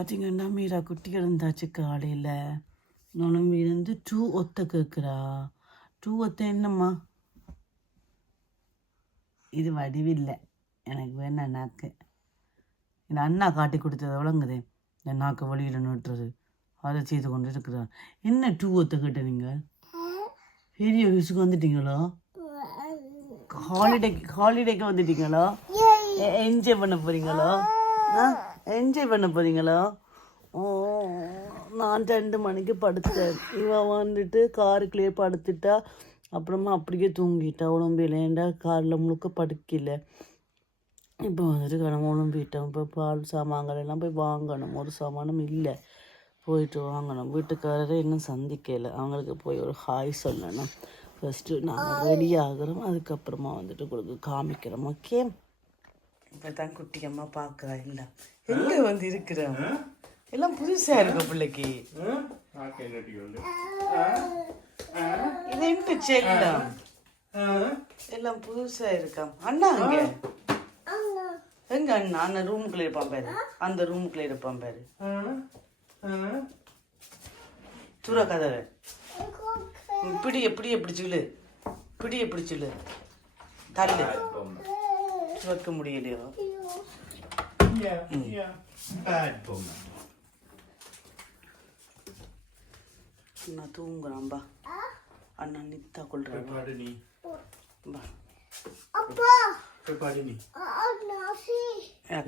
பார்த்தீங்கன்னா மீரா குட்டி இருந்தாச்சு காலையில். நானும் இருந்து 2 ஒத்த கேட்குறா. 2 ஒத்த என்னம்மா? இது வடிவில்லை, எனக்கு வேணா நாக்கு. இந்த அண்ணா காட்டி கொடுத்தது விளங்குது. இந்த நாக்கு வழியில் நட்டுறது அதை செய்து கொண்டு இருக்கிறார். என்ன 2 ஒத்த கேட்ட நீங்கள்? பெரிய வயசுக்கு வந்துட்டீங்களோ? ஹாலிடேக்கு வந்துட்டீங்களோ? என்ஜாய் பண்ண போகிறீங்களோ? என்ஜாய் பண்ண போகிறீங்களோ? நான் 2 மணிக்கு படுத்தேன். இவன் வந்துட்டு காருக்குள்ளேயே படுத்துட்டா. அப்புறமா அப்படியே தூங்கிட்டா. உடம்பில்லைண்டா காரில் முழுக்க படுக்கல. இப்போ வந்துட்டு கிளம்ப உடம்பிட்டோம். இப்போ பால் சாமான்கள் எல்லாம் போய் வாங்கணும். ஒரு சாமானும் இல்லை, போயிட்டு வாங்கணும். வீட்டுக்காரரை இன்னும் சந்திக்கலை. அவங்களுக்கு போய் ஒரு ஹாய் சொல்லணும். ஃபஸ்ட்டு நாங்கள் ரெடி ஆகிறோம், அதுக்கப்புறமா வந்துட்டு கொடுக்க காமிக்கிறோம். ஓகே, இப்போ தான் குட்டி அம்மா பார்க்குறா. இல்லை எங்கே வந்து இருக்கிறோம், எல்லாம் புதுசாக இருக்கும் பிள்ளைக்கு. இது என்ன செல்லம், எல்லாம் புதுசாக இருக்காம். அண்ணா அங்கே எங்க அண்ணா? அண்ணன் ரூமுக்குள்ளே இருப்பான் பாரு, அந்த ரூமுக்குள்ளே இருப்பான் பாரு. தூர கதவை எப்படி சொல்லு, எப்படி சொல்லு. தள்ளு, வைக்க முடியலையோ? நான் தூங்குறான்பா. அண்ணா நித்தா கொள்றேன்.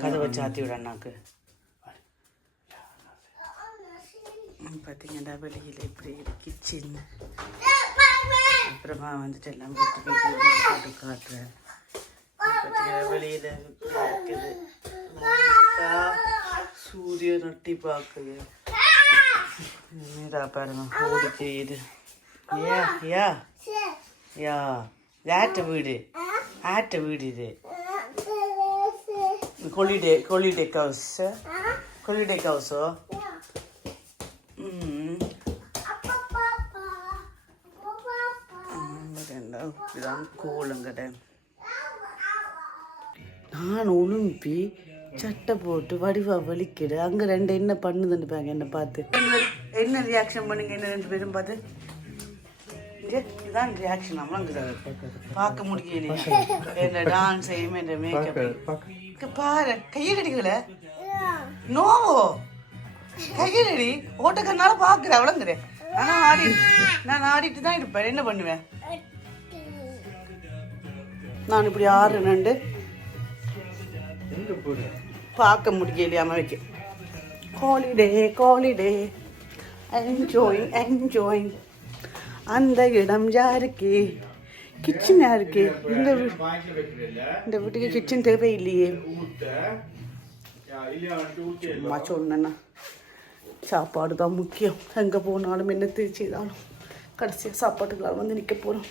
கதவை சாத்தி விட அண்ணாக்கு. பார்த்தீங்கன்னா வெளியில் இப்படி கிச்சன், அப்புறமா வந்துட்டு எல்லாம் போட்டு காட்டுறேன். பார்த்தீங்கன்னா வெளியில் இருக்குது, சூரியன் நட்டி பார்க்குது. நீரா பாருங்க ஓடிக்கு. இது ஆட்ட வீடு, ஆட்ட வீடு. இது கொலிடே கவுஸோ. இதுதான் கோலங்கடை. நான் ஒழும்பி சட்டை போட்டு வடிவா வலிக்கிடு. அங்கே 2 என்ன பண்ணுதுன்னு பாங்க. என்ன பார்த்து என்ன ரியாக்ஷன் பண்ணுங்க, என்ன 2 பேரும் பார்த்து. இங்கே இதுதான் ரியாக்ஷன். நம்மளும் பார்க்க முடியலையே. என்ன டான்ஸையும் என்ன மேக்கப் பாரு. கையை கடிக்கல, நோவோ கையடி ஓட்டக்கனால பார்க்குறேன். அவ்வளோங்கிறேன். நான் ஆடிட்டு தான் இருப்பேன். என்ன பண்ணுவேன் நான்? இப்படி 6 பார்க்க முடியலையா அம்மாவைக்கு. Holiday enjoying. அந்த இடம் யாருக்கு? கிச்சன் யாருக்கு? இந்த வீட்டுக்கு கிச்சன் தேவையில்லையே. சும்மா சொன்னா சாப்பாடு தான் முக்கியம். எங்கே போனாலும் என்ன செய்தாலும் கடைசியாக சாப்பாட்டுக்கெல்லாம் வந்து நிற்க போகிறோம்.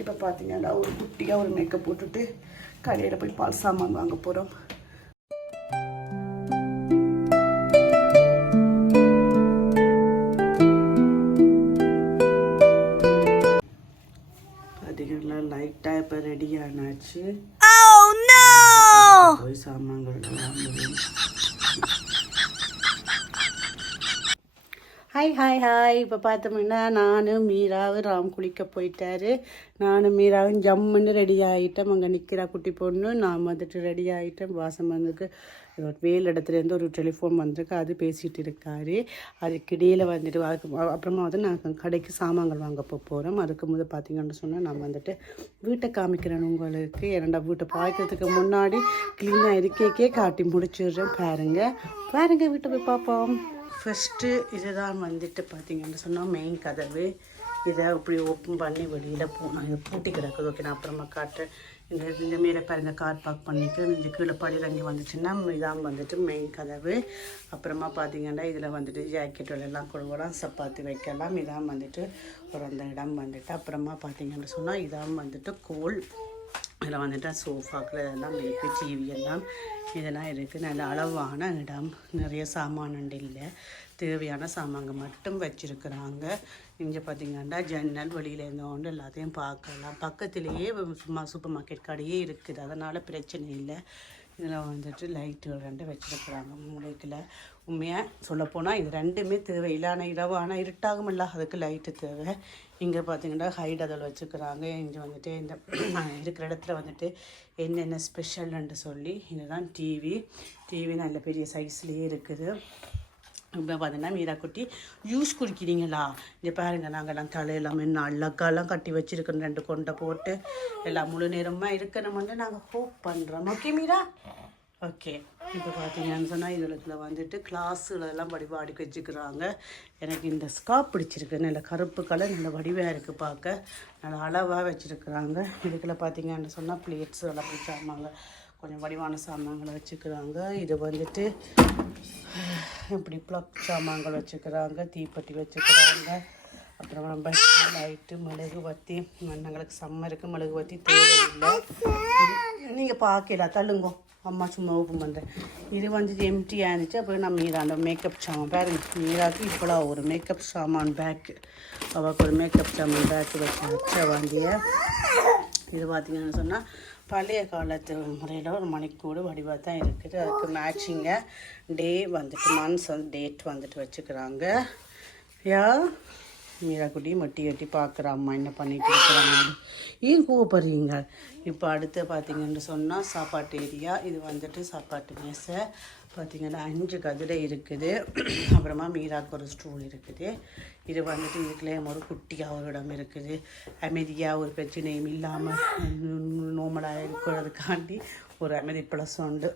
இப்போ பார்த்தீங்கன்னா ஒரு குட்டியாக ஒரு மேக்கப் போட்டுட்டு கடையில் போய் பால் சாமான் வாங்க போகிறோம். பார்த்தீங்கன்னா லைட்டாக இப்போ ரெடி ஆனாச்சு. போய் சாமான்கள் வாங்குவோம். ஹாய். இப்போ பார்த்தோம்னா நானும் மீராவும் ராம் குளிக்க போயிட்டாரு. நானும் மீராவும் ஜம்முன்னு ரெடி ஆகிட்டோம். அங்கே நிற்கிறா குட்டி பொண்ணு. நான் வந்துட்டு ரெடி ஆகிட்டேன். வாசம் வந்துருக்கு. வேல் இடத்துலேருந்து ஒரு டெலிஃபோன் வந்திருக்கு, அது பேசிகிட்டு இருக்காரு. அதுக்கு இடையில் வந்துட்டு அப்புறமா வந்து நாங்கள் கடைக்கு சாமான்கள் வாங்க போகிறோம். அதுக்கு முதல் பார்த்தீங்கன்னு சொன்னால் நான் வந்துட்டு வீட்டை காமிக்கிறேன் உங்களுக்கு. ஏன்னா வீட்டை பார்க்கறதுக்கு முன்னாடி க்ளீனாக இருக்கே காட்டி முடிச்சிடுறேன். பாருங்க வீட்டை போய் பார்ப்போம். ஃபஸ்ட்டு இதுதான் வந்துட்டு பார்த்தீங்கன்னு சொன்னால் மெயின் கதவு. இதை இப்படி ஓப்பன் பண்ணி வெளியில் போனோம். இதை பூட்டி கிடக்குது. ஓகே, நான் அப்புறமா காட்டுறேன். இந்த மேலே பாருங்க கார் பார்க் பண்ணிட்டு இந்த கீழே படிறங்கி வந்துச்சுன்னா இதான் வந்துட்டு மெயின் கதவு. அப்புறமா பார்த்தீங்கன்னா இதில் வந்துட்டு ஜாக்கெட் எல்லாம் கொடுக்கலாம், சப்பாத்தி வைக்கலாம். இதான் வந்துட்டு ஒரு அந்த இடம் வந்துட்டு. அப்புறமா பார்த்தீங்கன்னு சொன்னால் இதான் வந்துட்டு கோல். இதில் வந்துட்டு சோஃபாக்கள் இதெல்லாம் இருக்குது, டிவி எல்லாம் இதெல்லாம் இருக்குது. நல்ல அளவான இடம், நிறைய சாமான் இல்லை, தேவையான சாமான்கள் மட்டும் வச்சுருக்குறாங்க. இங்கே பார்த்திங்கன்னா ஜன்னல் வெளியில் இருந்தோண்டு எல்லாத்தையும் பார்க்கலாம். பக்கத்துலேயே சும்மா சூப்பர் மார்க்கெட் கடையே இருக்குது, அதனால் பிரச்சனை இல்லை. இதில் வந்துட்டு லைட்டுகள் ரெண்டு வச்சுருக்குறாங்க மூளைக்கில். உண்மையாக சொல்லப்போனால் இது ரெண்டுமே தேவையில்லை. ஆனால் இரவு ஆனால் இருட்டாகுமில்ல, அதுக்கு லைட்டு தேவை. இங்கே பார்த்தீங்கன்னா ஹைட் அதில் வச்சுக்கிறாங்க. இங்கே வந்துட்டு இந்த இருக்கிற இடத்துல வந்துட்டு என்னென்ன ஸ்பெஷல்ன்ட்டு சொல்லி இதுதான் டிவி நல்ல பெரிய சைஸ்லேயே இருக்குது. இப்போ பார்த்தீங்கன்னா மீரா குட்டி ஜூஸ் குடிக்கிறீங்களா? இங்கே பாருங்கள், நாங்கள்லாம் தலையெல்லாம் என்ன அழகாலாம் கட்டி வச்சுருக்கோம். 2 கொண்டை போட்டு எல்லாம் முழு நேரமாக இருக்கணும்னு நாங்கள் ஹோப் பண்ணுறோம். ஓகே மீரா? ஓகே. இப்போ பார்த்தீங்கன்னு சொன்னால் இதுல வந்துட்டு கிளாஸுகளெல்லாம் வடிவாடி வச்சுக்கிறாங்க. எனக்கு இந்த ஸ்கார்ப் பிடிச்சிருக்கு. நல்ல கருப்பு கலர் நல்ல வடிவாக இருக்குது, பார்க்க நல்ல அளவாக வச்சுருக்குறாங்க. இதுக்குள்ள பார்த்தீங்கன்னு சொன்னால் பிளேட்ஸு எல்லாம் பிடிச்சாமாங்க, கொஞ்சம் வடிவான சாமான்களை வச்சுக்கிறாங்க. இது வந்துட்டு இப்படி ப்ளக் சாமான்கள் வச்சுக்கிறாங்க, தீப்பெட்டி வச்சுக்கிறாங்க. அப்புறம் நம்ம லைட்டு, மெழுகுவத்தி. மண்ணங்களுக்கு சம்மருக்கு மெழுகுவத்தி தேவையில்லை. நீங்கள் பார்க்கல, தள்ளுங்கோ, அம்மா சும்மா ஓப்பன் பண்ணுறேன். இது வந்துட்டு எம்டியாக இருந்துச்சு. அப்புறம் நான் மீராண்ட மேக்கப் சாமான் பாருங்க. மீராக்கு இப்போலாம் ஒரு மேக்கப் சாமான் பேக்கு, அவளுக்கு ஒரு மேக்கப் சாமான் பேக்கு வச்ச வேண்டிய. இது பார்த்திங்கன்னு சொன்னால் பழைய காலத்து முறையில் ஒரு மணிக்கூடு வடிவாக தான் இருக்குது. அதுக்கு மேட்சிங்காக டே வந்துட்டு மந்த்ஸ் டேட் வந்துட்டு வச்சுக்கிறாங்க. மீரா குட்டி மட்டி கட்டி பார்க்குற அம்மா என்ன பண்ணிட்டு இருக்கிறாங்க. ஏன் கோவப்படுறீங்க? இப்போ அடுத்து பார்த்தீங்கன்னு சொன்னால் சாப்பாட்டு ஏரியா. இது வந்துட்டு சாப்பாட்டு மேசை பார்த்திங்கன்னா 5 கதிரை இருக்குது. அப்புறமா மீராக்கு ஒரு ஸ்டூல் இருக்குது. இது வந்துட்டு இதுக்குள்ளே ஒரு குட்டியாக ஒரு இடம் இருக்குது. அமைதியாக ஒரு பிரச்சனையும் இல்லாமல் நோமலாக இருக்கிறதுக்காண்டி ஒரு அமைதி ப்ளஸ் ஒன்று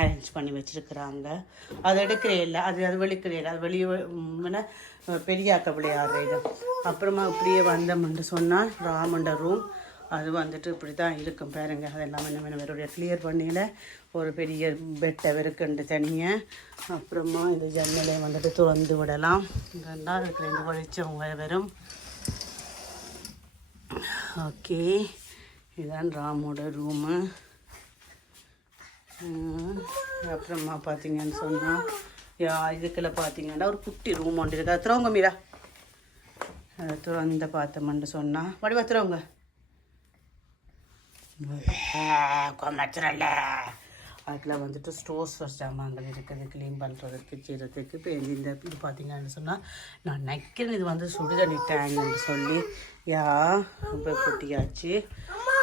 அரேஞ்ச் பண்ணி வச்சுருக்குறாங்க. அது எடுக்கிறே இல்லை, அது வெளிக்கிறே இல்லை, அது வெளியே பெரியாக்க விளையாடுற இது. அப்புறமா இப்படியே வந்தோம்னு சொன்னால் ராமண்ட ரூம். அது வந்துட்டு இப்படி தான் இருக்கும் பாருங்க. அதெல்லாம் என்ன வேறுடைய கிளியர் பண்ணியில் ஒரு பெரிய பெட்டை இருக்குண்டு தனியாக. அப்புறமா இந்த ஜன்னலை வந்துட்டு திறந்து விடலாம். இதெல்லாம் இருக்கிற இந்த வெளிச்சம் வரும். ஓகே, இதுதான் ராமோட ரூமு. அப்புறமா பார்த்தீங்கன்னு சொன்னால் இதுக்குள்ள பார்த்தீங்கன்னா ஒரு குட்டி ரூம் ஒன்று இருக்குது. அது திறவங்க மீரா, திறந்த பார்த்தோம்னு சொன்னால் வடிவா திறவங்க. கொமச்சுரல்ல அதில் வந்துட்டு ஸ்டோர்ஸ் சாமான்கள் இருக்குது, க்ளீன் பண்ணுறதுக்கு செய்கிறதுக்கு. இப்போ இந்த இது பார்த்தீங்கன்னு சொன்னால் நான் நினைக்கிறேன் இது வந்து சுடுதண்ணி டேங்குன்னு சொல்லி இப்போ குட்டியாச்சு.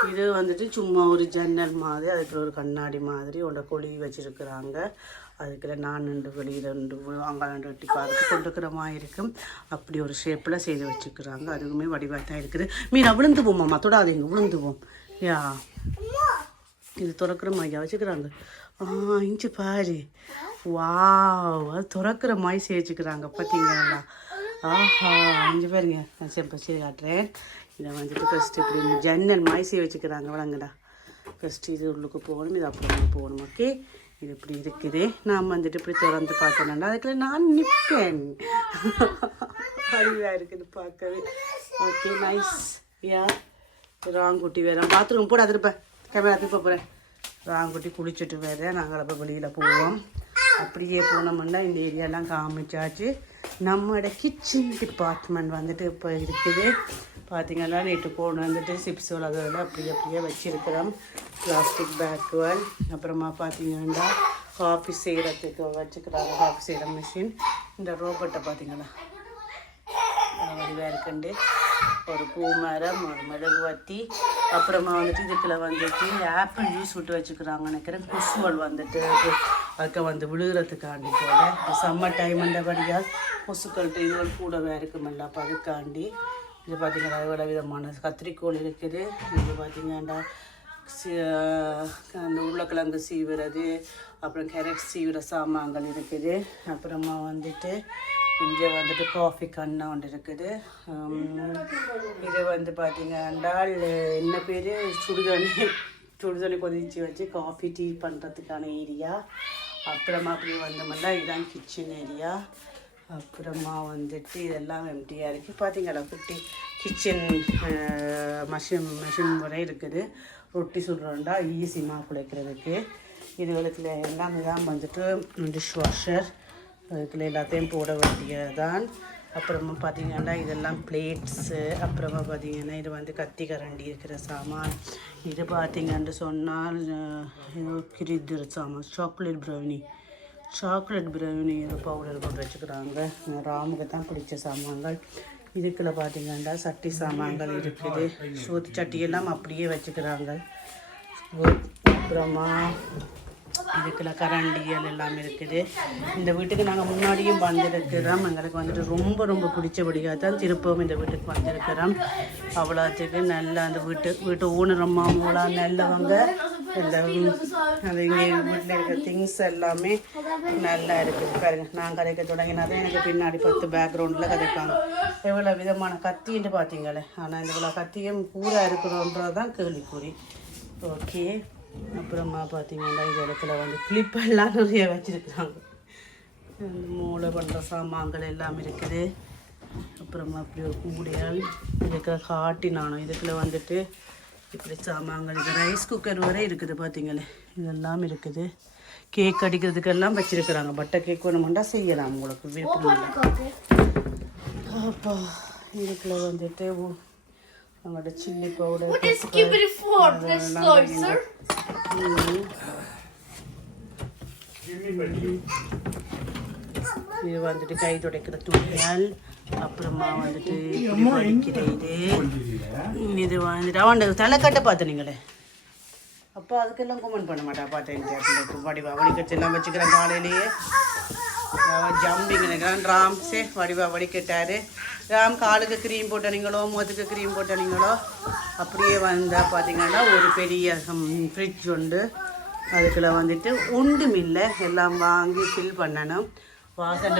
இது வந்துட்டு சும்மா ஒரு ஜன்னல் மாதிரி, அதுக்குள்ள ஒரு கண்ணாடி மாதிரி ஒன்றை கொழி வச்சுருக்குறாங்க. அதுக்குள்ள நான் 2 வெளியில் 2 அங்கே 2 வெட்டி பார்த்து கொண்டுக்கிற மாதிரி இருக்கும். அப்படி ஒரு ஷேப்பில் செய்து வச்சுக்கிறாங்க. அதுக்குமே வடிவாக தான் இருக்குது. மீரா விழுந்து போமாம்மா, தொடாதீங்க, விழுந்து போம். இது திறக்கிற மாதிரியா வச்சுக்கிறாங்க. இஞ்சி பாரு, அது திறக்கிற மாதிரி சேர்த்துக்கிறாங்க பார்த்தீங்களா? ஆஹா, இஞ்சி பாருங்க. நான் சரி காட்டுறேன். இதை வந்துட்டு ஃபஸ்ட்டு இப்படி ஜன்னல் மாதிரி செய்ய வச்சுக்கிறாங்க. வழங்கடா, ஃபஸ்ட்டு இது உள்ளுக்கு போகணும், இது அப்புறமா போகணும். ஓகே, இது இப்படி இருக்குது. நான் வந்துட்டு இப்படி திறந்து பார்த்தேன்னா அதுக்குள்ள நான் நிற்பேன். அழிவாக இருக்குது பார்க்கவே. Okay, nice. ராங்குட்டி வேறு பாத்ரூம் போட திருப்பேன், கேமரா திருப்ப போகிறேன். ராங்குட்டி குளிச்சுட்டு வேறு நாங்கள் அப்போ வெளியில் போவோம். அப்படியே போனோம்னா இந்த ஏரியாலாம் காமிச்சாச்சு. நம்மளோட கிச்சன் டிபார்ட்மெண்ட் வந்துட்டு இப்போ இருக்குது. பார்த்திங்கன்னா நேற்று போன வந்துட்டு சிப்ஸ் அதெல்லாம் அப்படியே வச்சுருக்கிறோம். பிளாஸ்டிக் பேக்குவல். அப்புறமா பார்த்திங்கன்னா காஃபி செய்கிறதுக்கு வச்சுக்கிறாங்க, காஃபி செய்கிற மிஷின். இந்த ரோபோட்டை பார்த்திங்கன்னா வடிவாக இருக்குண்டு. ஒரு பூ மரம், ஒரு மெழுகுவத்தி. அப்புறமா வந்துட்டு இதுக்குள்ள வந்துட்டு ஆப்பிள் ஜூஸ் விட்டு வச்சுக்கிறாங்க நினைக்கிறேன். கொசுவல் வந்துட்டு அதுக்கு வந்து விழுகிறதுக்காண்டி போல் சம்மர் டைம்ன்றபடியாக கொசுக்கள்கிட்ட இதுவரை கூடவே இருக்குமில்ல, அப்போ அதுக்காண்டி. இது பார்த்திங்கன்னா அதோட விதமான கத்திரிக்கோள் இருக்குது. இது பார்த்திங்கன்னா அந்த உருளைக்கிழங்கு சீவுறது, அப்புறம் கேரட் சீவுற சாமான்கள் இருக்குது. அப்புறமா வந்துட்டு இங்கே வந்துட்டு காஃபி கண்ணா ஒன்று இருக்குது. இது வந்து பார்த்திங்கன்னா என்ன பேர், சுடுதண்ணி கொதிச்சு வச்சு காஃபி டீ பண்ணுறதுக்கான ஏரியா. அப்புறமா அப்படி வந்தோம்னா இதுதான் கிச்சன் ஏரியா. அப்புறமா வந்துட்டு இதெல்லாம் எம்டியாக இருக்குது. பார்த்திங்களா குட்டி கிச்சன் மிஷின் முறை இருக்குது. ரொட்டி சுடுறோண்டா ஈஸி குழைக்கிறதுக்கு. இதுகளுக்கு எல்லாம் தான் வந்துட்டு டிஷ் வாஷர். அதுக்குள்ள எல்லாத்தையும் போட வேண்டியதான். அப்புறமா பார்த்தீங்கன்னா இதெல்லாம் பிளேட்ஸு. அப்புறமா பார்த்தீங்கன்னா இது வந்து கத்தி கரண்டி இருக்கிற சாமான். இது பார்த்தீங்கன்னு சொன்னால் கிரிதுர சாமான், சாக்லேட் ப்ரௌனி பவுடர் போட்டு வச்சுக்கிறாங்க. ராமுக்கு தான் பிடிச்ச சாமான்கள். இதுக்குள்ள பார்த்தீங்கன்னா சட்டி சாமான்கள் இருக்குது. சோத்து சட்டியெல்லாம் அப்படியே வச்சுக்கிறாங்க. அப்புறமா இதுக்குள்ள கரண்டிகள் எல்லாம் இருக்குது. இந்த வீட்டுக்கு நாங்கள் முன்னாடியும் வந்திருக்கிறோம். எங்களுக்கு வந்துட்டு ரொம்ப ரொம்ப பிடிச்சபடியாக தான் திருப்பவும் இந்த வீட்டுக்கு வந்திருக்கிறோம். அவ்வளோத்துக்கு நல்லா அந்த வீட்டு ஓனர் அம்மாவெல்லாம் நல்லவங்க. இந்த அந்த இங்கே வீட்டில் இருக்கிற திங்ஸ் எல்லாமே நல்லா இருக்குது. பாருங்க, நான் கதைக்க தொடங்கினா தான் எனக்கு பின்னாடி 10 பேக்ரவுண்டில் கதைப்பாங்க. எவ்வளோ விதமான கத்தின்னு பார்த்தீங்களே. ஆனால் இந்த இவ்வளோ கத்தியும் பூரா இருக்கிறோன்றது தான் கேள்விக்குறி. ஓகே, அப்புறமா பார்த்தீங்கன்னா இந்த இடத்துல வந்து கிளிப்பெல்லாம் நிறைய வச்சுருக்குறாங்க. மூளை பண்ணுற சாமான்கள் எல்லாம் இருக்குது. அப்புறமா அப்படி ஒரு கூடையால் இதுக்குள்ள காட்டி நானும் இதுக்குள்ள வந்துட்டு இப்படி சாமான்கள் இருக்குது. ரைஸ் குக்கர் வரை இருக்குது பார்த்தீங்களே, இதெல்லாம் இருக்குது. கேக் அடிக்கிறதுக்கெல்லாம் வச்சுருக்குறாங்க. பட்டர் கேக் வேணுமெண்டா செய்யலாம் உங்களுக்கு விருப்பம். அப்போ இதுக்குள்ள வந்துட்டு நம்மளோட சில்லி பவுடர், இது வந்துட்டு கை துடைக்கிற துணியால். அப்புறமா வந்துட்டு இது வந்துட்டு அவன் தலைக்கட்டை பார்த்தீங்களே. அப்போ அதுக்கெல்லாம் கமெண்ட் பண்ண மாட்டா. பார்த்தேன் வடிவா வடிக்கட்டெல்லாம் வச்சுக்கிறேன். காலையிலேயே ஜம்பிங் நினைக்கிறேன். ராம் வடிவா வடிக்கட்டாரு. ராம் காலுக்கு க்ரீம் போட்டனீங்களோ முகத்துக்கு க்ரீம் போட்டனீங்களோ. அப்படியே வந்தால் பார்த்தீங்கன்னா ஒரு பெரிய ஃப்ரிட்ஜ் உண்டு. அதுக்குள்ள வந்துட்டு ஒன்றும் இல்லை, எல்லாம் வாங்கி ஃபில் பண்ணணும். வாசல்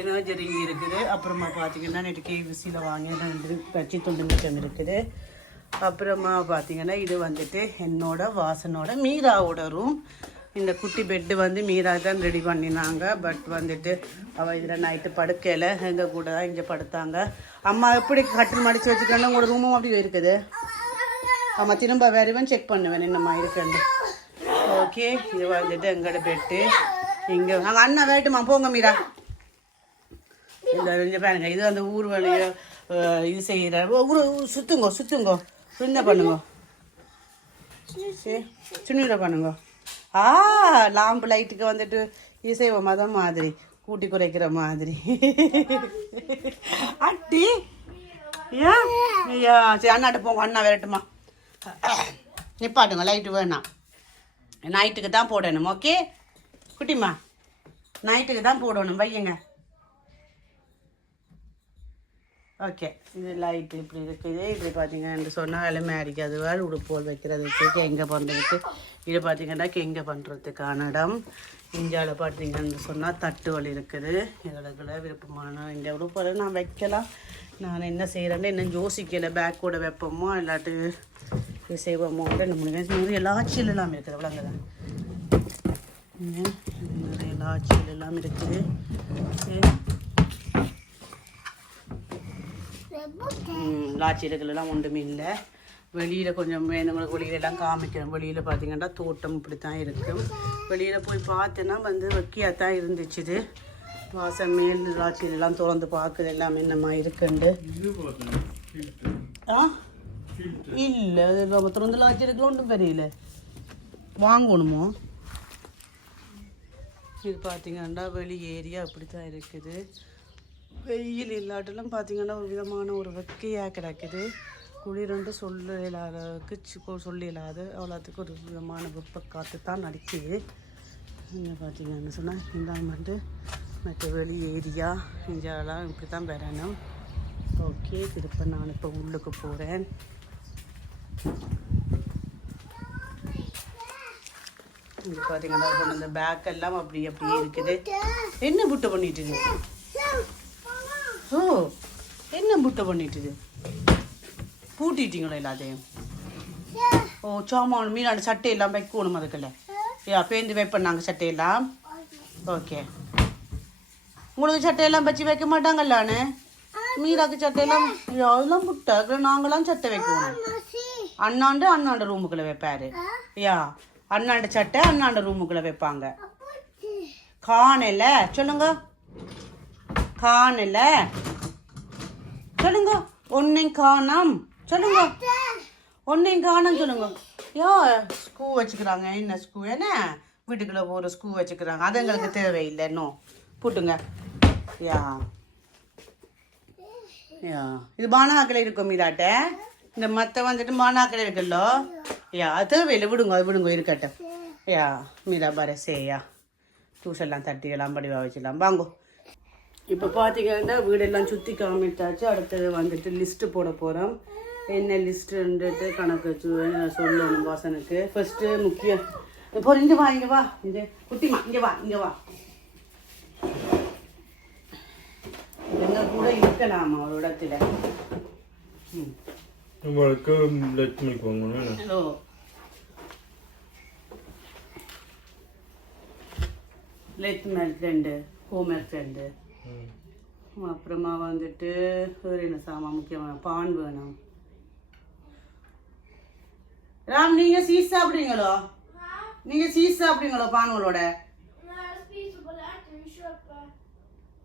எனர்ஜரிங் இருக்குது. அப்புறமா பார்த்தீங்கன்னா நேற்று கேவிசியில் வாங்கி 2 பச்சி துண்டு மிச்சம் இருக்குது. அப்புறமா பார்த்தீங்கன்னா இது வந்துட்டு என்னோட வாசனோட மீராவோட ரூம். இந்த குட்டி பெட்டு வந்து மீரா தான் ரெடி பண்ணினாங்க. பட் வந்துட்டு அவள் இதில் நைட்டு படுக்கையில் எங்கள் கூட தான் இங்கே படுத்தாங்க. அம்மா எப்படி கட்டில் மடித்து வச்சுக்கணும். உங்களோட ரூமும் அப்படி இருக்குது. ஆமாம், திரும்ப வேறுவன் செக் பண்ணுவேன் என்னம்மா இருக்குன்னு. ஓகே, இது வந்துட்டு எங்களோட பெட்டு. இங்கே நாங்கள் அண்ணா வேட்டுமா போங்க மீரா. இந்த பாருங்க, இது அந்த ஊர் வழியை இது செய்கிற சுற்றுங்கோ என்ன பண்ணுங்க. சரி, சின்ன பண்ணுங்க. லாம்பு லைட்டுக்கு வந்துட்டு இசைவ மதம் மாதிரி கூட்டி குறைக்கிற மாதிரி. அட்டி ஏன் ஐயா, சரி அண்ணாட்ட போங்க. அண்ணா விரட்டுமா நிப்பாட்டுங்க. லைட்டு வேணாம், நைட்டுக்கு தான் போடணும். ஓகே குட்டிம்மா, நைட்டுக்கு தான் போடணும். வையுங்க. ஓகே, இது லைட்டு இப்படி இருக்குது. இப்படி பார்த்தீங்கன்னா சொன்னால் எல்லாமே அடிக்காது. வேறு உடுப்போல் வைக்கிறதுக்கு கெங்க பண்ணுறதுக்கு. இது பார்த்தீங்கன்னா கெங்க பண்ணுறதுக்கான இடம். இந்தியாவில் பார்த்தீங்கன்னு சொன்னால் தட்டுவல் இருக்குது. எங்களுக்குள்ள விருப்பமான இந்த உடுப்போல் நான் வைக்கலாம். நான் என்ன செய்கிறேன்னு இன்னும் யோசிக்கலை. பேக்கோட வைப்போமோ இல்லாட்டு செய்வோமோ ரெண்டு மூணு எல்லாச்சியில் எல்லாம் இருக்குது. அவ்வளோங்க தான் நிறைய எல்லாச்சியில் எல்லாம் இருக்குது. லாச்சிகளுக்கெல்லாம் ஒன்றுமே இல்லை. வெளியில் கொஞ்சம் வேணுங்களுக்கு வெளியிலலாம் காமிக்கிறேன். வெளியில் பார்த்தீங்கன்னா தோட்டம் இப்படி தான் இருக்கும். வெளியில் போய் பார்த்தேன்னா வந்து வெக்கியாக தான் இருந்துச்சு. வாசம் மேல் லாச்சிலெல்லாம் திறந்து பார்க்குது எல்லாமே என்னம்மா இருக்குண்டு. இல்லை, அது நம்ம திறந்து லாச்சிலுக்கு ஒன்றும் தெரியல. வாங்கணுமோ. இது பார்த்தீங்கன்னா வெளி ஏரியா அப்படி தான் இருக்குது. வெயில் இல்லாட்டெல்லாம் பார்த்தீங்கன்னா ஒரு விதமான ஒரு வெக்கையாக கிடக்குது. குளிரண்டு சொல்ல இல்லாததுக்கு சொல்ல இல்லாத அவ்வளோத்துக்கு ஒரு விதமான வெப்ப காற்று தான் நடிக்குது. இங்கே பார்த்தீங்கன்னு சொன்னால் இந்த வந்து மற்ற வெளி ஏரியா இங்கெல்லாம் இப்படி தான் வரணும். ஓகே, திருப்ப நான் இப்போ உள்ளுக்கு போகிறேன். இங்கே பார்த்தீங்கன்னா இந்த பேக் எல்லாம் அப்படியே இருக்குது. என்ன புட்டை பண்ணிட்டு? ஓ, என்ன புட்டை பண்ணிட்டுது? பூட்டிட்டீங்களா எல்லாத்தையும்? ஓ, சாமான் மீனாடு சட்டையெல்லாம் வைக்கணும். அதுக்குள்ள பேருந்து வைப்பேன் நாங்கள் சட்டையெல்லாம். ஓகே, உங்களுக்கு சட்டையெல்லாம் வச்சு வைக்க மாட்டாங்கல்லான்னு? மீராக்கு சட்டையெல்லாம் அதெல்லாம் புட்டை நாங்களாம் சட்டை வைக்கணும். அண்ணாண்ட ரூமுக்குள்ளே வைப்பாரு. அண்ணாண்ட சட்டை அண்ணாண்ட ரூமுக்குள்ளே வைப்பாங்க. காணல சொல்லுங்க. காணல சொல்லுங்க. ஒன்னையும் காணாம் சொல்லுங்க. ஒன்னையும் காணாம் சொல்லுங்க. யோ ஸ்கூ வச்சுக்கிறாங்க. என்ன ஸ்கூ? என்ன வீட்டுக்குள்ளே போகிற ஸ்கூ வச்சுக்கிறாங்க. அது எங்களுக்கு தேவையில்லை. இன்னும் போட்டுங்க. யா யா இது பானாக்கள் இருக்கும் மீதாட்ட. இந்த மற்ற வந்துட்டு பானாக்கள் இருக்குல்ல. யா அது தேவையில்லை. விடுங்க அது விடுங்க இருக்கட்டும். யா மீரா பாரு சேயா தூசெல்லாம் தட்டிக்கலாம் படிவா வச்சிடலாம் வாங்கோ. இப்போ பார்த்தீங்கன்னா வீடெல்லாம் சுற்றி காமிட்டாச்சு. அடுத்தது வந்துட்டு லிஸ்ட்டு போட போகிறோம். என்ன லிஸ்ட்டுன்றது கணக்கு வச்சு சொல்லணும் வாசனுக்கு. ஃபஸ்ட்டு முக்கியம் இப்போ இங்கே வா இங்கே வா இந்த குட்டிமா இங்கே வா இங்கே வா. எங்க கூட இருக்கலாமா ஒரு இடத்துல. உங்களுக்கு லட்சுமி போங்க. ஓ லெட்மெண்ட் 2 ஹோம்ஒர்க் 2. அப்புறமா வந்துட்டு வேறு என்ன சாமான் முக்கியமான பான் வேணும். ராம் நீங்கள் சீஸ் சாப்பிடுவீங்களோ? நீங்கள் சீஸ் சாப்பிடுவீங்களோ பான்களோட?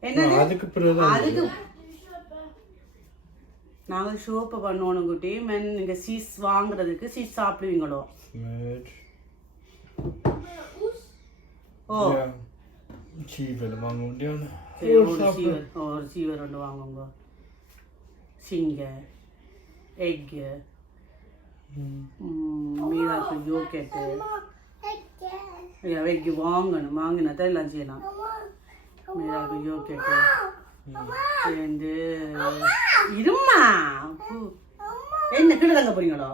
என்னது அதுக்கு நாங்கள் ஷோப்பை பண்ணணும் குட்டி. நீங்கள் சீஸ் வாங்குறதுக்கு சீஸ் சாப்பிடுவீங்களோ? ஓ சீவர் வாங்க முடியாது. ஒரு சீவர் ஒன்று வாங்குங்க. சிங்க எக்கு மீராக்கு யோகெட்டு எக்கு வாங்கணும். வாங்கினா தான் எல்லாம் செய்யலாம். மீராக்கு யோகெட்டு வந்து இருமா என்ன கீழே தங்க போறீங்களோ?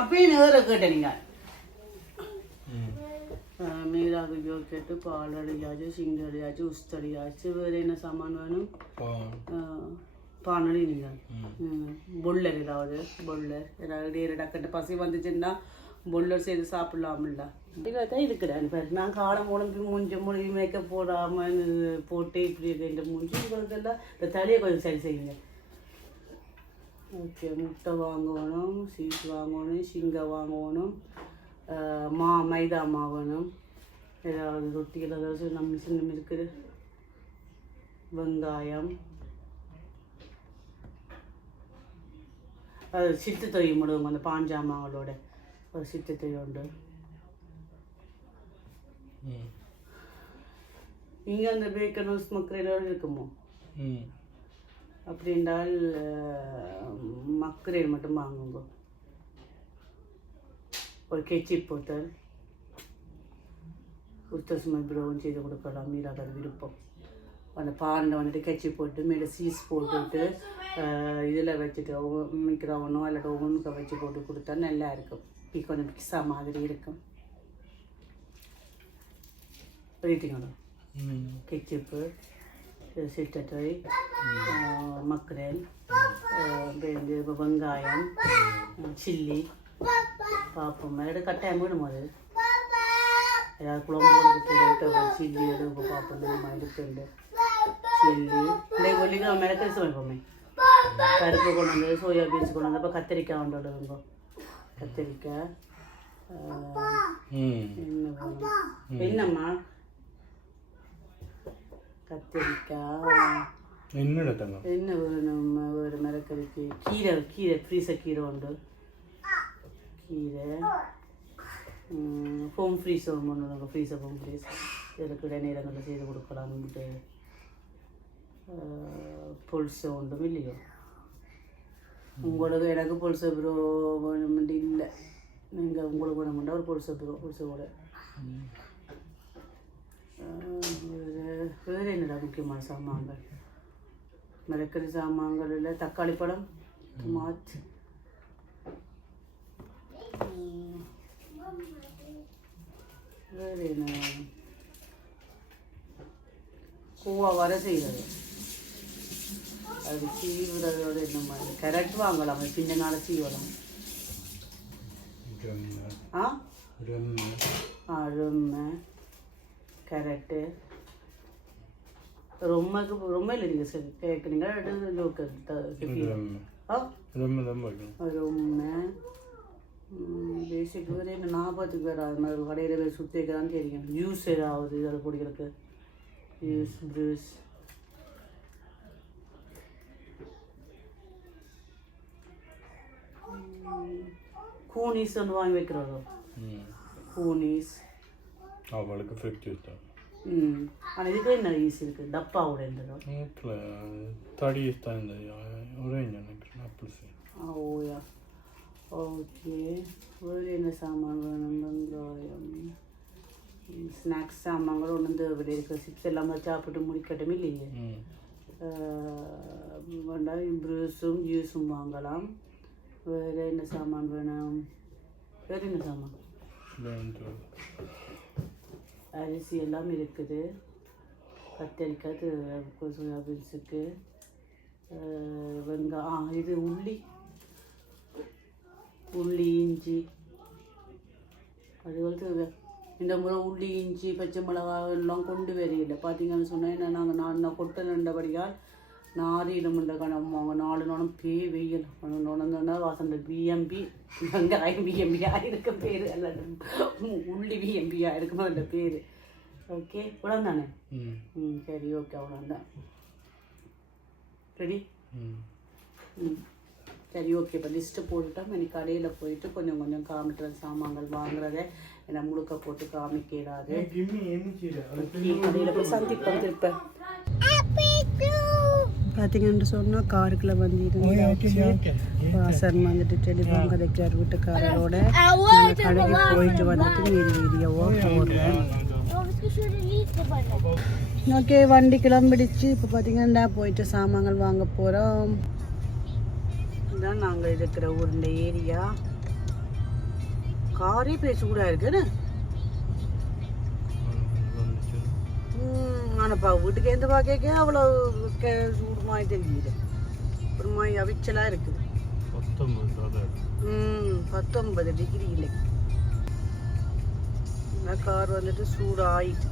அப்பயும் நேர கேட்டேன் நீங்கள். மீராக்கு யோகெட்டு பால் அடியாச்சு சிங்க அடியாச்சு உஸ்தடியாச்சு. வேறு என்ன சாமான் வேணும்? பானடி நீங்கள் பொல்லர் ஏதாவது ஏதாவது டக்கட்டு பசி வந்துச்சுன்னா பொல்லர் செய்து சாப்பிடலாமில்ல. இதில் தான் இருக்கிறேன். இப்போ நான் காலம் முழுங்கி மொழி மேக்கப் போடாமல் போட்டு இப்படி இந்த மூஞ்சி உங்களுக்கெல்லாம் இந்த தலையை கொஞ்சம் சரி செய்யுங்க. ஓகே முட்டை வாங்கணும், சீஸ் வாங்கணும், சிங்கை வாங்கணும், மைதா மாவணும், ஏதாவது ரொட்டிகள் ஏதாவது நம்ம சின்னம் இருக்குது, வெங்காயம், அது சித்து தொய் முடுவோம். அந்த பாஞ்சாமாங்களோட ஒரு சித்து தொய் உண்டு. இங்கே அந்த பேக்கன் மக்ரேலோடு இருக்குமோ? அப்படி என்றால் மக்ரேல் மட்டும் வாங்குங்க. ஒரு கெச்சிப் போத்தல் உத்தசுமை ப்ரௌன் செய்து கொடுக்கலாம். மீராக அது விருப்பம். அந்த பானில் வந்துட்டு கெச்சி போட்டு மேலே சீஸ் போட்டுவிட்டு இதில் வச்சுட்டு மிக்ரவனோ இல்லாட்ட ஒவ்வொன்றுக்க வச்சு போட்டு கொடுத்தா நல்லா இருக்கும். கொஞ்சம் பிக்ஸா மாதிரி இருக்கும். ரீட்டிங்களோ கெச்சிப்பு, சிட்டை, மக்ரேல், வெங்காயம், சில்லி பார்ப்போம். எதாவது கட்டாயம் வேணும். அது ஏதாவது குழம்பு போட்டு சில்லி எடுப்பு பார்ப்போம். நம்ம எடுத்துண்டு சில்லி இல்லை வெள்ளிக்கிழமை மிளகரி சமைப்போமே. பருப்பு கொண்டு வந்து சோயா பீன்ஸ் கொண்டு வந்தப்போ கத்திரிக்காய் கொண்டு வருவோம். கத்திரிக்காய் என்ன வேணும்? என்னம்மா கத்திரிக்காய் என்ன வேணும்? ஒரு மிளகரிக்கு கீரை ஃப்ரீஸர் கீரை உண்டு. கீரை ஹோம் ஃப்ரீஸ் ஒன்று ஃப்ரீஸர் ஹோம் ஃப்ரீஸ் இதுக்கு இடைநேரங்களில் செய்து கொடுக்கலாம்ட்டு. பொல்சை உண்டும் இல்லையோ? உங்களுக்கு எனக்கு பொல்சை ப்ரோ வேணுமெண்டு இல்லை. நீங்கள் உங்களுக்கு வேணுமெண்டா ஒரு பொல்சை கூட. வேறு என்னடா முக்கியமான சாமான்கள்? மிளகரி சாமான்கள் இல்லை. தக்காளி பழம், மாச்சு, வேறு என்ன? கோவா வர செய்கிறது. அது சீவுறதோடு என்ன மாதிரி கரெக்ட் வாங்கலாம். பின்ன நாள் சீவலாம். ரொம்ப கரெக்டு. ரொம்ப இல்லை. நீங்கள் கேட்குறீங்க ரொம்ப பேசிக் வேறு என்ன ஞாபகத்துக்கு வேறு அது மாதிரி கடையில் போய் சுற்றி வைக்கிறான்னு தெரியும். ஜூஸ் ஏதாவது அதை குடிக்கிறதுக்கு ஜூஸ் கூனிஸ் ஒன்று வாங்கி வைக்கிறதோ கூனிஸ் அவளுக்கு 50 தான். ஆனால் இதுக்கு என்ன யூஸ் இருக்குது டப்பாவோட இருந்ததோ தடி தான் இந்த ஒரேஞ்ச் நினைக்கிறேன் ஆப்பிள்ஸ். ஓயா ஓகே. வேறு என்ன சாமான் வேணும்? வெங்காயம் ஸ்நாக்ஸ் சாமான்கள் ஒன்று இந்த இப்படி இருக்கிற சிப்ஸ் எல்லாம் சாப்பிட்டு முடிக்கட்டுமே இல்லையே. வேண்டாம் ப்ரூஸும் ஜூஸும் வாங்கலாம். வேறு என்ன சாமான் வேணும்? வேறு என்ன சாமான்? அரிசி எல்லாம் இருக்குது. கத்தரிக்காய் சோயாபீன்ஸுக்கு வெங்காயம் இது உள்ளி இஞ்சி அது வந்து இந்த முறை உள்ளி இஞ்சி பச்சை மிளகா எல்லாம் கொண்டு வரையில்லை. பார்த்தீங்கன்னு சொன்னால் என்ன நாங்கள் கொட்டை நின்றபடியால் நாரியிலும் இந்த கணம் அவங்க 4 நாளும் வெயில் நுழைந்தோன்னா வாசந்த பிஎம்பி வெங்காயம் பிஎம்பியாக இருக்க பேர் அல்ல உள்ளி பிஎம்பியாக இருக்குமா அந்த பேர். ஓகே இவ்வளோ தானே? சரி ஓகே அவ்வளோதான். ரெடி? சரி ஓகே. இப்போ லிஸ்ட்டு போட்டுட்டோம். எனக்கு கடையில் போயிட்டு கொஞ்சம் கொஞ்சம் காமிக்கிற சாமான்கள் வாங்குறத என்னை முழுக்க போட்டு காமிக்கிறாது. கடையில் போய் சந்திப்போம் திருப்பேன். பார்த்தீங்கன்னு சொன்னால் காருக்குள்ளே வந்துட்டு வாசன் வந்துட்டு டெலிஃபோன் கதைக்கார் வீட்டுக்காரரோட கடைக்கு போயிட்டு வந்துட்டு வீடியோவோ போடுறேன். ஓகே வண்டி கிளம்பிடுச்சு. இப்போ பார்த்தீங்கன்னா போயிட்டு சாமான்கள் வாங்க போகிறோம். இதுதான் நாங்கள் இருக்கிற ஊரில் ஏரியா. காரே போய் சூடாக இருக்குன்னு ஆனாப்பா வீட்டுக்கு எந்த பார்க்க அவ்வளோ சூடு மாதிரி தெரியுது. ஒரு மாதிரி அவிச்சலாக இருக்குது. 19 டிகிரி இல்லை. கார் வந்துட்டு சூடு ஆயிட்டு.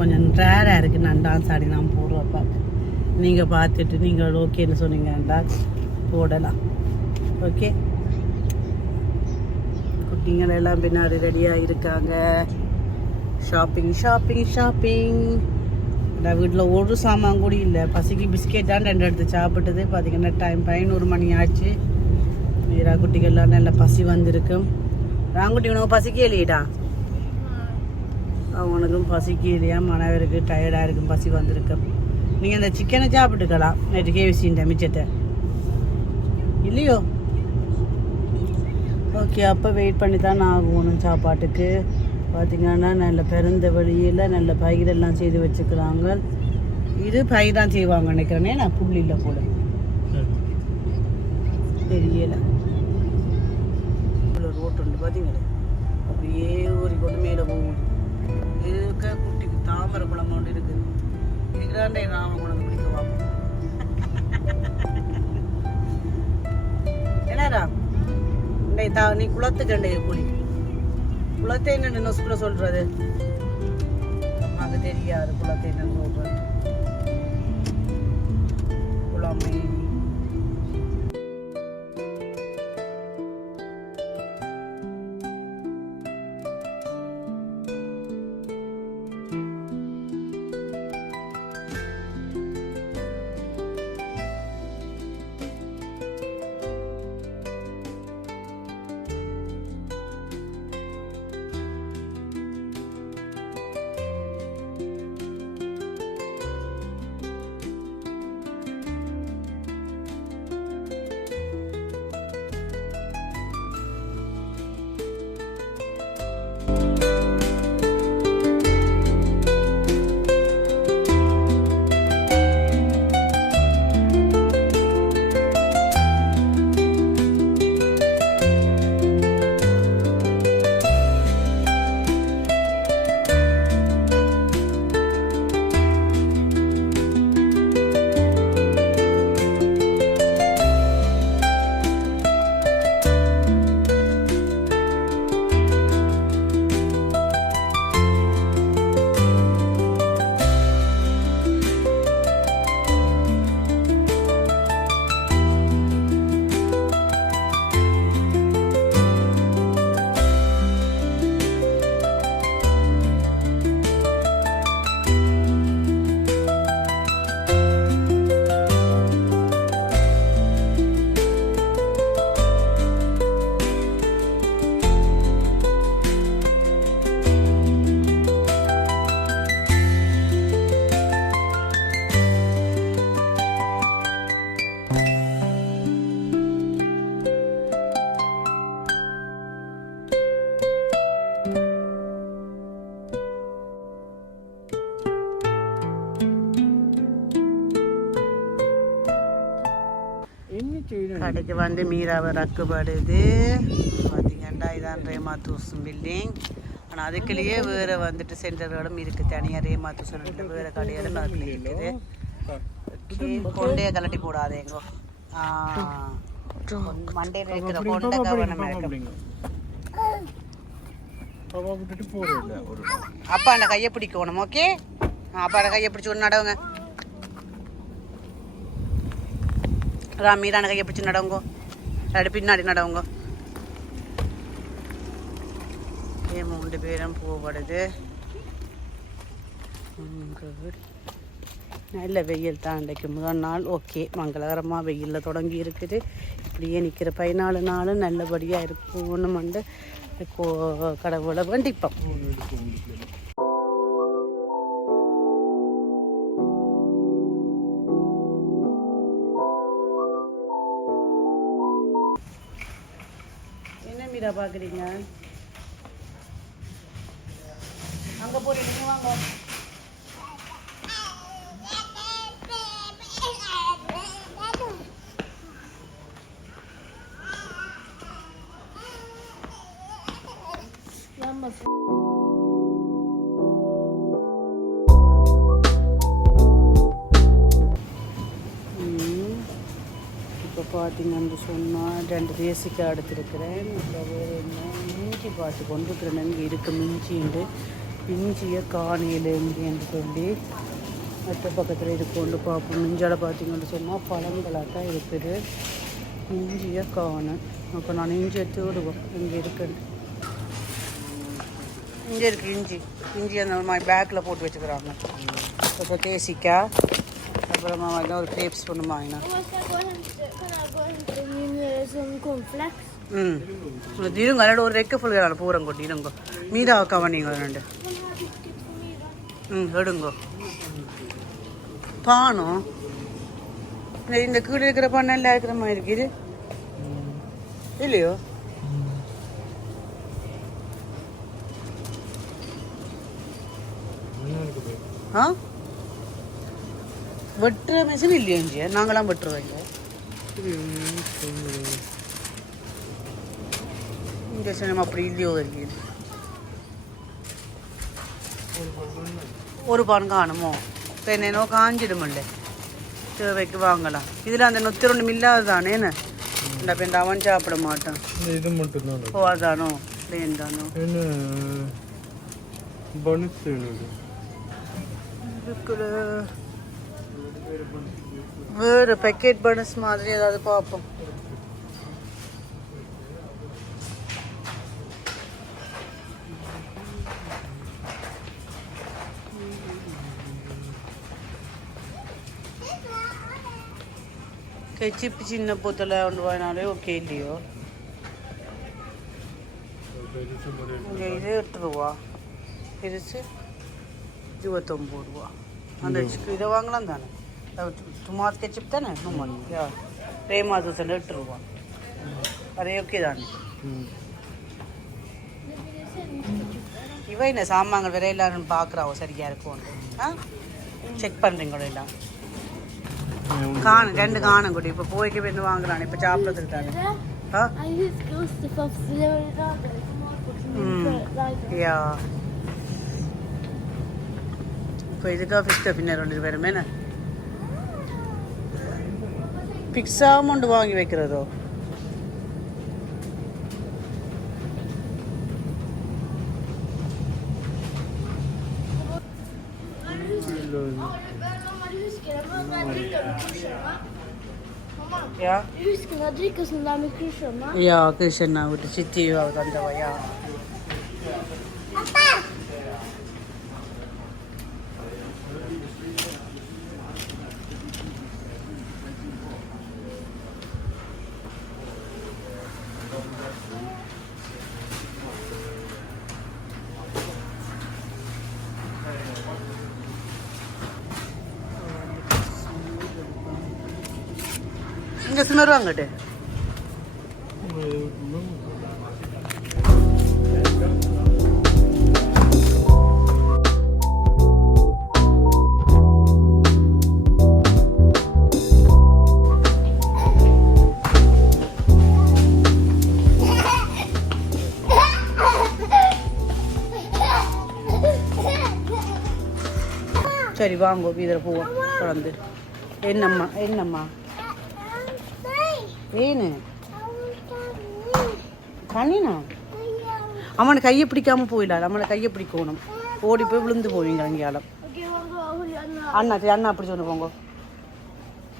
கொஞ்சம் ரேராக இருக்குது. நான் டான்ஸ் ஆடி நான் போடுவேன் பார்த்து நீங்கள் பார்த்துட்டு நீங்கள் ஓகேன்னு சொன்னீங்கன்னா போடலாம். ஓகே குட்டிங்கள் எல்லாம் பின்னாடி ரெடியாக இருக்காங்க. Shopping shopping shopping. நான் வீட்டில் ஒரு சாமான் கூட இல்லை. பசிக்கு பிஸ்கெட் தான் 2 எடுத்து சாப்பிட்டது. பார்த்திங்கன்னா டைம் 11 மணி ஆச்சு. மீரா குட்டிகள்லாம் நல்ல பசி வந்திருக்கும். ராங்குட்டி உனக்கு பசிக்கே இல்லையடா? அவனுக்கும் பசிக்கு இல்லையா? மனவருக்கு டயர்டாக இருக்கும். பசி வந்திருக்கும். நீங்கள் அந்த சிக்கனை சாப்பிட்டுக்கலாம். நேற்று கேவிசின்ற மிச்சத்தை இல்லையோ? ஓகே அப்போ வெயிட் பண்ணி தான் ஆகணும் சாப்பாட்டுக்கு. பார்த்திங்கன்னா நல்ல பிறந்த வழியில் நல்ல பயிரெல்லாம் செய்து வச்சுக்கிறாங்க. இது பயிர் தான் செய்வாங்க நினைக்கிறேனே. நான் புள்ளியில் போல தெரியலை. இவ்வளோ ரோட்டு உண்டு பார்த்தீங்களா? அப்படியே ஒரு கொண்டு மேலே போகும். இருக்க குட்டிக்கு தாமரை குளம் ஒன்று இருக்குது. இதுதாண்டே ராம குளம் பிடிக்க பார்ப்போம். என்னடா நீ குளத்துக்கண்டே குளி குளத்தை என்னன்னு நொசுக்குள்ள சொல்றது? அம்மாவுக்கு தெரியாது குளத்தை என்னன்னு சொல்றது. குளமே கடைக்கு வந்து மீராவை ரக்குப்படுது பார்த்தீங்கன்னா இதான் ரேமாத்தூஸ் பில்டிங். ஆனால் அதுக்குள்ளேயே வேறு வந்துட்டு சென்டர்களும் இருக்குது. தனியாக ரேமாத்தூஸ் சொல்லிட்டு வேறு கடைகளும் அதுக்குள்ளே இருக்குது. கொண்டையை கலட்டி போடாதேங்கோ. மண்டையில் இருக்கிற கொண்டை கவனம். அப்பா அந்த கையை பிடிக்கணும். ஓகே, அப்பா அந்த கையை பிடிச்சி ஒன்று நடவுங்க. மீரான கையை பிடிச்சி நடவுங்கோ. அப்படி பின்னாடி நடவுங்க. 3 பேரும் போகப்படுது. நல்ல வெயில் தான் அன்றைக்கு முதல் நாள். ஓகே, மங்களகரமாக வெயிலில் தொடங்கி இருக்குது. இப்படியே நிற்கிற 14 நாளும் நல்லபடியாக இருக்கும்னு வந்து கடவுளை வேண்டிப்போம். என்ன மீரா பார்க்குறீங்க? அங்கே போறீங்க, வாங்க. இப்போ பார்த்தீங்கன்னு சொன்னால் 2 தேசிக்காய் எடுத்துருக்கிறேன். அப்புறம் வேறு என்ன இஞ்சி பார்த்து கொண்டுக்கிறேன். இங்கே இருக்குது மிஞ்சிண்டு. இஞ்சியை காணையில் இங்கேன்னு சொல்லி மற்ற பக்கத்தில் இது கொண்டு பார்ப்போம். மிஞ்சால் பார்த்தீங்கன்னு சொன்னால் பழங்களாக தான் இருக்குது. இஞ்சியை காணும். அப்போ நான் இஞ்சி எடுத்து விடுவோம். இங்கே இருக்குது, இங்கே இருக்குது இஞ்சி. இஞ்சி அந்த மாதிரி பேக்கில் போட்டு வச்சுக்கிறாங்க. அப்புறம் தேசிக்காய், அப்புறமா வந்து ஒரு கிரேப்ஸ் ஒன்று வாங்கினா. இருங்க அதோட ஒரு ரெக்க ஃபுல் பூரம் கொட்டி இருங்கோ. மீரா கவனிங்க 2. எடுங்கோ. பானம் இந்த கீழே இருக்கிற பானை எல்லாம் இருக்கிற மாதிரி இருக்குது இல்லையோ? ஆ, வெட்டுற மிஷின் இல்லையா இஞ்சியா? நாங்களாம் வெட்டுருவோம். இங்கே சினிமா அப்படி இல்லையோ இருக்குது. ஒரு பான் காணுமோ? இப்போ என்னென்னோ காஞ்சிடுமில்ல, தேவைக்கு வாங்கலாம். இதில் அந்த நொத்திரொன்றும் இல்லாது தானே. என்ன இந்த பெண் அவன் சாப்பிட மாட்டான். இது மட்டும் தான். ஓ அதானோ, பிளேன் தானோ. வேறு பேக்கெட் பனஸ் மாதிரி ஏதாவது பார்ப்போம். கெச்சிப்பு சின்ன பூத்தில் கொண்டு போயினாலே ஓகே இல்லையோ? இங்கே இது 8 ரூபா, பெருசு 29 ரூபா. அந்த இதை வாங்கலாம் தானே. டுமாஸ் கெச்சிப் தானே. யா ரேமா ஜூஸ் 8 ரூபா. அது ஓகே தானே. இவ என்ன சாமான்கள் வேற எல்லாரும் பார்க்குறாவோ சரியா இருக்கும். செக் பண்ணுறீங்களோ எல்லாம் காணும். 2 காணும் குடி. இப்போ போய்க்கு வந்து வாங்குறானே. இப்போ சாப்பிட்றதுக்கு தானே. யா இப்போ இதுக்காக ஃபிஃப்த் பின்னர் 2 பேருமே என்ன பிக்ஸா கொண்டு வாங்கி வைக்கிறதோ? Ja. Du husker å drikke sånn der med krusjønna? Ja, krusjønna ute sitter jo av den der, ja. Pappa! இங்கே சுமர் வாங்கட்டு. சரி வாங்கோ வீதில் போவோம் தொடர்ந்து. என்னம்மா ஏன்னு கண்ணினா அவனை கையை பிடிக்காம போயிடலாம். நம்மளை கையை பிடிக்கணும். ஓடி போய் விழுந்து போவீங்க அங்கேயாலும். அண்ணா சரி அண்ணா அப்படி சொன்ன போங்க.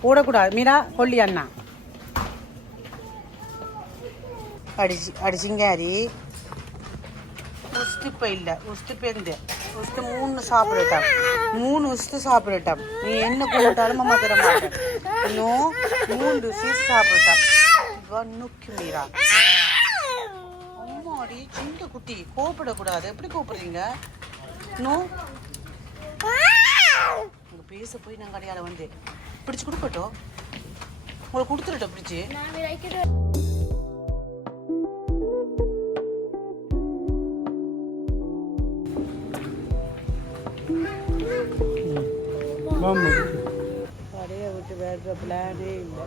போடக்கூடாது மீரா கொல்லி அண்ணா அடிச்சிங்காரி உஸ்து இப்போ இல்லை உஸ்து பேருந்து உஸ்து 3 சாப்பிடட்டாம் 3 உஸ்து சாப்பிடட்டாம். நீ என்ன போட்டாலும் அம்மா தர மாட்டேன். இன்னும் 3 சீஸ் சாப்பிடட்டாம். நுக்கி மீரா அம்மாடி சின்ன குட்டி கோப்பிடக்கூடாது. எப்படி கூப்பிடுறீங்க? இன்னும் உங்கள் பேச போய் நாங்கள் அடையாளம் வந்து பிடிச்சி கொடுக்கட்டும். உங்களை கொடுத்துருட்டோம் பிடிச்சி. கடையை விட்டு வேற பிளானே இல்லை.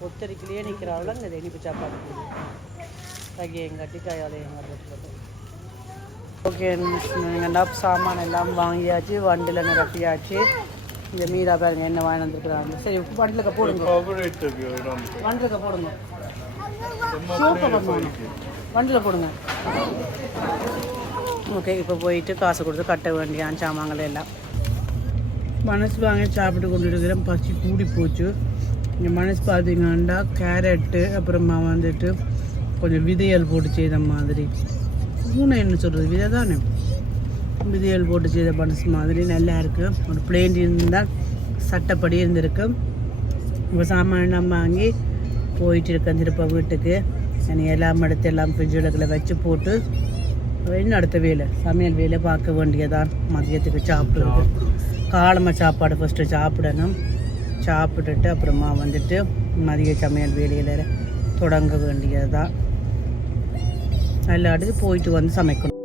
கொத்தரிக்கலையே நிற்கிறாள் அங்கே இனிப்பு சாப்பாடு கையையும் கட்டி கையாலையும் கட்டி. ஓகே எங்கள்டா சாமான் எல்லாம் வாங்கியாச்சு. வண்டியில் நிரப்பியாச்சு. இந்த மீரா பாருங்க என்ன வாங்கி வந்துருக்குறாங்க. சரி வண்டிலுக்க போடுங்க. வண்டிலுக்க போடுங்க. வண்டியில் போடுங்க. ஓகே இப்போ போயிட்டு காசு கொடுத்து கட்ட வேண்டியான் சாமான்கள் எல்லாம். மனசு வாங்கி சாப்பிட்டு கொண்டு இருக்கிறேன். பசி கூடி போச்சு. இங்கே மனசு பார்த்தீங்கன்னா கேரட்டு அப்புறமா வந்துட்டு கொஞ்சம் விதையல் போட்டு செய்த மாதிரி பூனை என்ன சொல்கிறது விதை தானே விதையல் போட்டு செய்த மனசு மாதிரி நல்லா இருக்குது. ஒரு பிளேன் இருந்தால் சட்டப்படி இருந்திருக்கு. இப்போ சாமான் வாங்கி போயிட்டு இருக்கேன் திருப்ப வீட்டுக்கு. நீ எல்லாம் எடுத்து எல்லாம் ஃப்ரிட்ஜ் விளக்கில் வச்சு போட்டு இன்னும் அடுத்த வேலை சமையல் வேலை பார்க்க வேண்டியதான். மதியத்துக்கு சாப்பிடுறது காலமாக சாப்பாடு ஃபஸ்ட்டு சாப்பிடணும். சாப்பிட்டுட்டு அப்புறமா வந்துட்டு மதிய சமையல் வேலையில் தொடங்க வேண்டியது தான். எல்லா இடத்துக்கு போயிட்டு வந்து சமைக்கணும்.